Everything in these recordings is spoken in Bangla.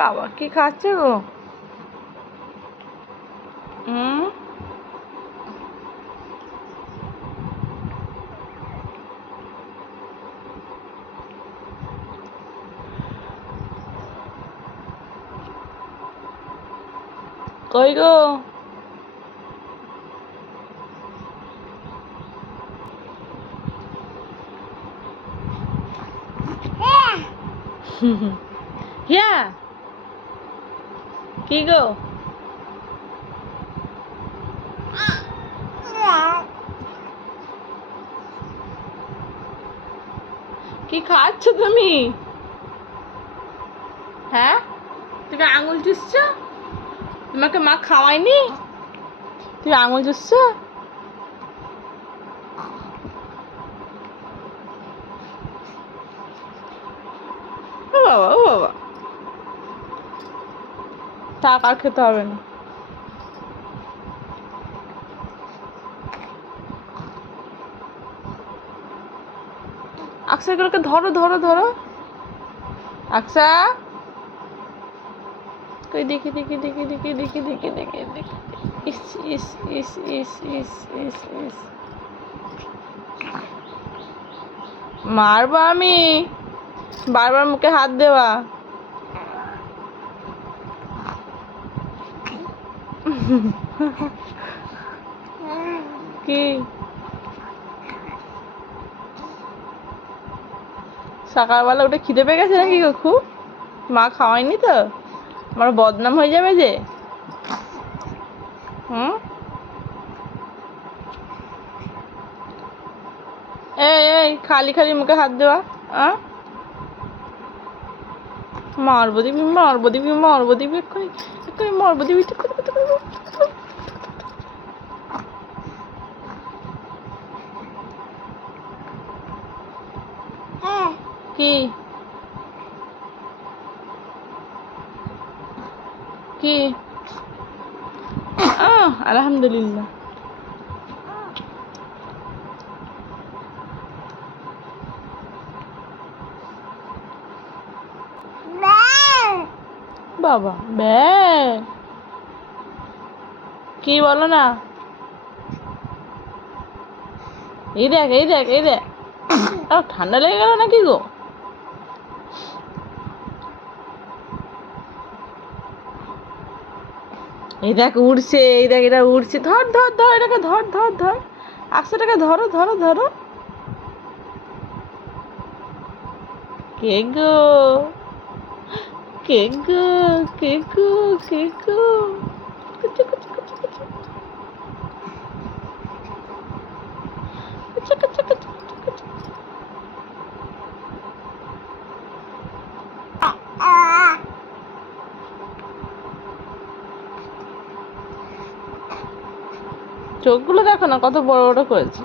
বাবা কি খাচ্ছে গো? হুম, কই গো? হিয়া কি গো? কি খাচ্ছ তুমি? হ্যাঁ, তুমি আঙুল চুষছ? তোমাকে মা খাওয়ায়নি? তুমি আঙুল চুষছ? ও বাবা, ও বাবা, থাক আর খেতে হবে না। আকসা এগুলোকে ধরো ধরো ধরো। আকসা কই দেখি দেখি দেখি দেখি দেখি দেখি দেখি দেখি। ইস ইস ইস ইস ইস ইস ইস, মারবো আমি? বারবার মুখে হাত দেওয়া। কি সকালবেলা উঠে খিদে পেয়ে গেছে নাকি গো খুব? মা খাওয়ায়নি তো? আমার বদনাম হয়ে যাবে যে। হুম, এই এই খালি খালি মুখে হাত দেওয়া। মারবো দিবি, মারবো দিবি, মারবো দিবি, এক্ষুনি এক্ষুনি মারবো দিবি। কি কি? আলহামদুলিল্লাহ। বাবা ব্যা কি বলো না? এই দেখ এই দেখ এই দেখ, ঠান্ডা লেগে গেল নাকি গো? এই দেখ উড়ছে, এই দেখ এটা উড়ছে। ধর ধর ধর এটাকে, ধর ধর ধর। আকসাটাকে ধরো ধরো ধরো। কে গো? কে গো? কে গো? কে গো? কুচু কুচু কুচু কুচু কুচু কুচু কুচু কুচু। চোখগুলো দেখো না কত বড় বড় করেছে।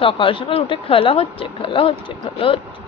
সকাল সকাল উঠে খেলা হচ্ছে, খেলা হচ্ছে, খেলা হচ্ছে।